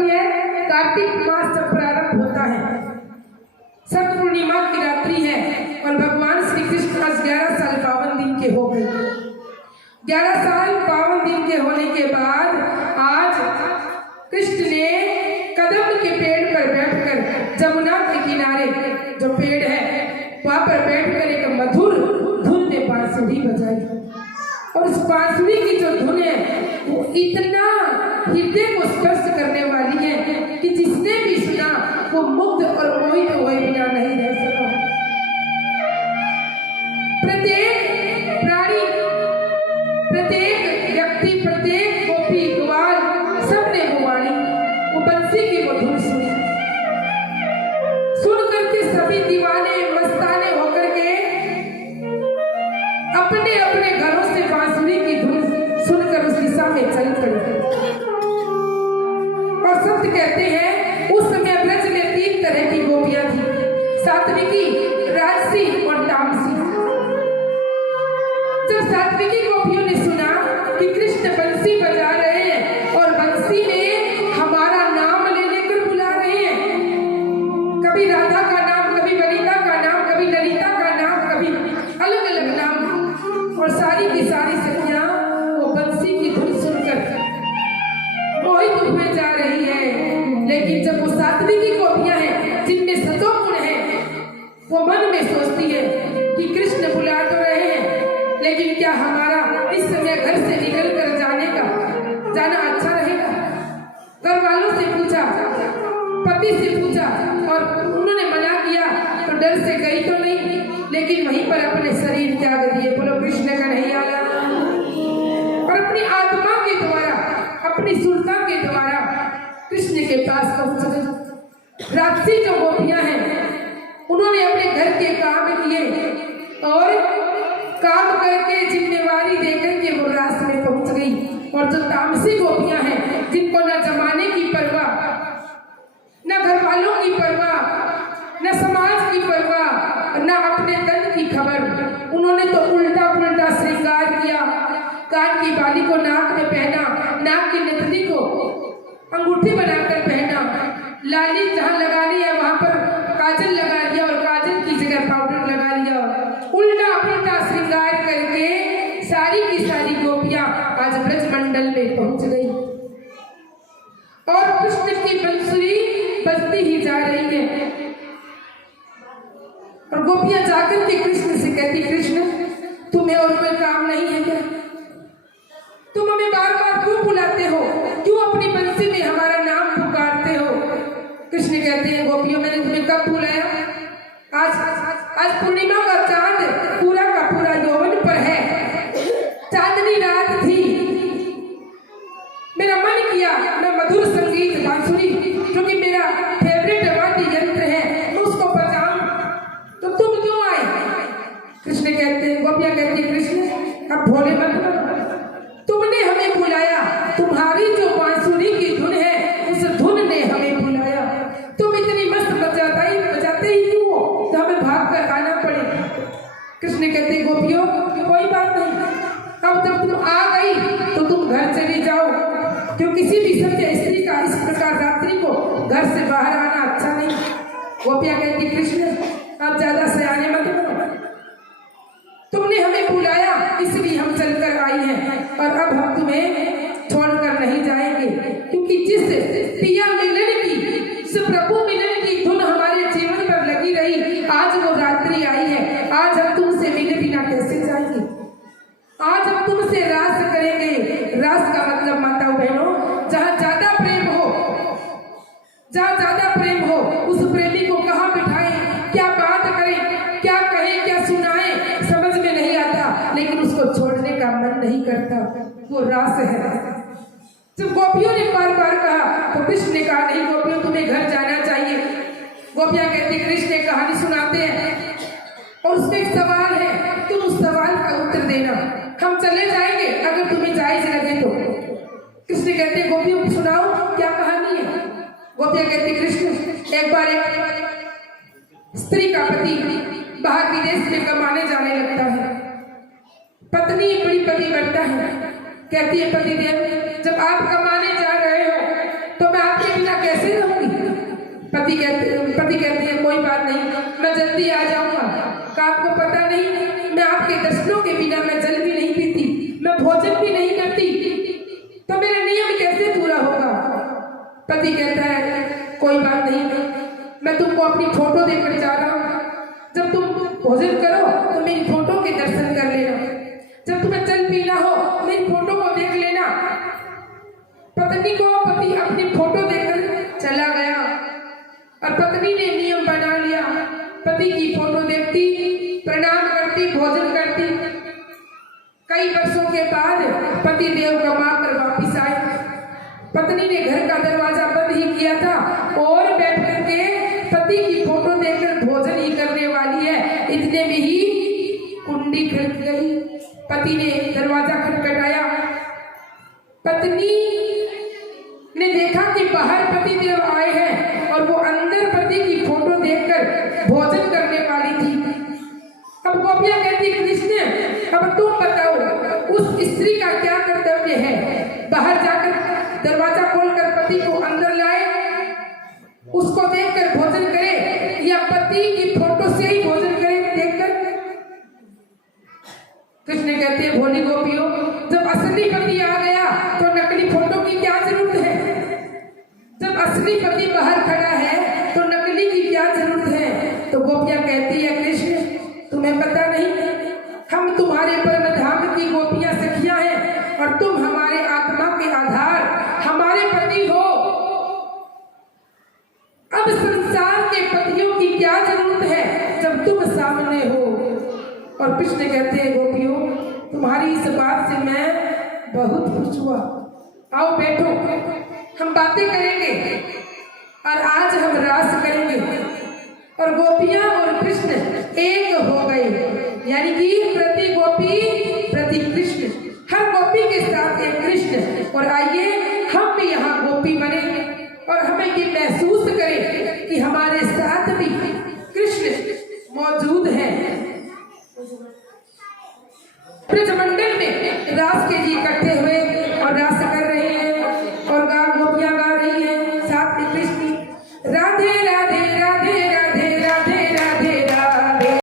आती है? कार्तिक मास जब प्रारंभ होता है, शरद पूर्णिमा की रात्रि है और भगवान श्री कृष्ण आज 11 साल 52 दिन के हो गए। 11 साल 52 दिन के होने के बाद आज कृष्ण ने कदम के पेड़ पर बैठकर, जमुना के किनारे जो पेड़ है वहां पर बैठकर एक मधुर धुन में बांसुरी बजाई। और उस बांसुरी की जो धुन है वो इतना हृदय को स्पर्श करने वाली है कि जिसने भी सुना वो मुग्ध और मोहित हुए बिना नहीं रह सका। प्रत्येक प्राणी, प्रत्येक व्यक्ति, प्रत्येक गोपी ग्वाल सबने वो वाणी, वो बंसी की वो धुन सुनी। सुन करके सभी दीवाने मस्ताने होकर के अपने अपने घरों से बांसुरी की धुन सुनकर उस दिशा में चल पड़े। और संत कहते हैं उस समय ब्रज में 3 तरह की गोपियां थी, सात्विकी, राजसी और तामसी। जब सात्विकी गोपियों ने सुना कि कृष्ण बंसी बजा रहे हैं और बंसी में हमारा नाम ले लेकर बुला रहे हैं, कभी राधा का नाम, कभी वनिता का नाम, कभी ललिता का नाम, कभी अलग अलग नाम, और सारी की सारी सखियां वो बंसी की धुन सुनकर मोहित हुए जा रही है। लेकिन जब वो सात्विकी गोपियां हैं जिनमें सतो गुण है, वो मन में सोचती है कि कृष्ण बुला तो रहे हैं, लेकिन क्या हमारा इस समय घर से निकल कर जाना अच्छा रहेगा? घर वालों से पूछा, पति से पूछा और उन्होंने मना किया तो डर से गई तो नहीं, लेकिन वहीं पर अपने शरीर त्याग दिए। बोलो कृष्ण कन्हैया। और अपनी आत्मा के द्वारा, अपनी सुरता के द्वारा कृष्ण के पास पहुंच गई। राक्षसी जो गोपियां हैं उन्होंने अपने घर के काम किए और काम करके जिम्मेवारी देकर के वो रास में पहुंच गई। और जो तामसी गोपियां हैं जिनको न जमाने की परवाह, न घर वालों की परवाह, न समाज की परवाह, न अपने तन की खबर, उन्होंने तो उल्टा पुल्टा श्रृंगार किया। कान की बाली को नाक में पहना, नाक की नथनी को अंगूठी बनाकर पहना, लाली जहाँ लगानी है वहां पर काजल लगा लिया और काजल की जगह पाउडर लगा लिया। उल्टा पुल्टा श्रृंगार करके सारी की सारी गोपियां आज ब्रज मंडल में पहुंच गई और कृष्ण की बंसुरी बजती ही जा रही है। और गोपियां जाकर के कृष्ण से कहती, कृष्ण तुम्हें और कोई काम नहीं है क्या? तुम हमें बार बार क्यों बुलाते हो? क्यों अपनी बंसी में हमारा नाम पुकारते हो? कृष्ण कहते हैं, गोपियों मैंने तुम्हें कब बुलाया? आज पूर्णिमा का चांद पूरा का पूरा यौवन पर है, चांदनी रात थी, मेरा मन किया मैं मधुर संगीत बांसुरी जो कि मेरा फेवरेट वाद्य यंत्र है मैं उसको बजाऊं, तो तुम क्यों आए? कृष्ण कहते हैं, गोपियां कहती है, कृष्ण अब भोले मत बनो, तुमने हमें बुलाया, तुम्हारी जो बांसुरी की धुन है उस धुन ने हमें बुलाया, तुम इतनी मस्त बजाते ही क्यों हो तो हमें भाग कर आना पड़े। कृष्ण कहते हैं, गोपियों कोई बात नहीं, अब जब तुम आ गई तो तुम घर चली जाओ, क्यों किसी भी सत्य स्त्री का इस प्रकार रात्रि को घर से बाहर आना अच्छा नहीं। गोपियां कहती, कृष्ण अब ज्यादा सयाने मत बनो, तुमने हमें बुलाया इसलिए हम चलकर आई हैं और अब हम तुम्हें छोड़कर नहीं जाएंगे, क्योंकि जिस पिया मिलन की, जिस प्रभु मिलन की धुन हमारे जीवन पर लगी रही, आज वो रात्रि आई है, आज हम तुमसे मिले बिना कैसे जाएंगे? आज हम तुमसे रास करेंगे। रास का मतलब माता बहनों, जहाँ ज्यादा प्रेम हो, जहाँ ज्यादा प्रेम हो उस प्रेमी को कहाँ बिठाएं, क्या बात करें, क्या कहें, क्या सुनाएं, समझ में नहीं आता, लेकिन उसको छोड़ने का मन नहीं करता, वो रास है। जब गोपियों ने बार बार कहा तो कृष्ण ने कहा, नहीं गोपियों तुम्हें घर जाना चाहिए। गोपियां कहती, कृष्ण एक कहानी सुनाते हैं और उसमें एक सवाल है, तुम उस सवाल का उत्तर देना, हम चले जाएंगे अगर तुम्हें जायज लगे तो। कृष्ण कहते, गोपियों सुनाओ क्या कहानी है? गोपियां कहती, कृष्ण एक बार एक स्त्री का पति बाहर विदेश में कमाने जाने लगता है, पत्नी बड़ी पति बनता है, कहती है, पति देव जब आप कमाने जा रहे हो तो मैं आपके बिना पति कहते हैं कोई बात नहीं, मैं जल्दी आ जाऊंगा। का आपको पता नहीं, मैं आपके दर्शनों के बिना मैं जल भी नहीं पीती, मैं भोजन भी नहीं करती, तो मेरा नियम कैसे पूरा होगा। पति कहता है कोई बात नहीं, मैं तुमको अपनी फोटो देकर जा रहा हूँ। जब तुम भोजन करो तो मेरी फोटो के दर्शन कर लेना, जब तुम्हें जल पीना हो मेरी फोटो को देख लेना। पत्नी को पति अपनी फोटो देकर चला गया और पत्नी ने नियम बना लिया, पति की फोटो देखती, प्रणाम करती, भोजन करती। कई वर्षों के बाद पति देव कमा कर वापिस आए। पत्नी ने घर का दरवाजा बंद ही किया था और बैठ करके पति की फोटो देखकर भोजन ही करने वाली है, इतने में ही कुंडी खड़क गई। पति ने दरवाजा खटखटाया। पत्नी ने देखा कि बाहर पति देव आए हैं और वो अंदर पति की फोटो देखकर भोजन करने वाली थी। अब गोपियां कहती कृष्ण अब तुम बताओ उस स्त्री का क्या कर्तव्य है, बाहर जाकर दरवाजा खोलकर पति को अंदर लाए, उसको देखकर भोजन करे या पति की फोटो से ही भोजन करे देखकर। कृष्ण कहते हैं भोली गोपियों, जब असली पति आ गया तो नकली फोटो की क्या जरूरत है। जब असली पति बाहर खड़ा है तो नकली की क्या जरूरत है। तो गोपियां कहती है कृष्ण तुम्हें पता नहीं, हम तुम्हारे परम धाम की गोपियां सखियां हैं और तुम हमारे आत्मा के आधार, हमारे पति हो। अब संसार के पतियों की क्या जरूरत है जब तुम सामने हो। और कृष्ण कहते हैं गोपियों तुम्हारी इस बात से मैं बहुत खुश हुआ, आओ बैठो हम बातें करेंगे और आज हम रास करेंगे। और गोपियां और कृष्ण एक हो गए, यानी कि प्रति गोपी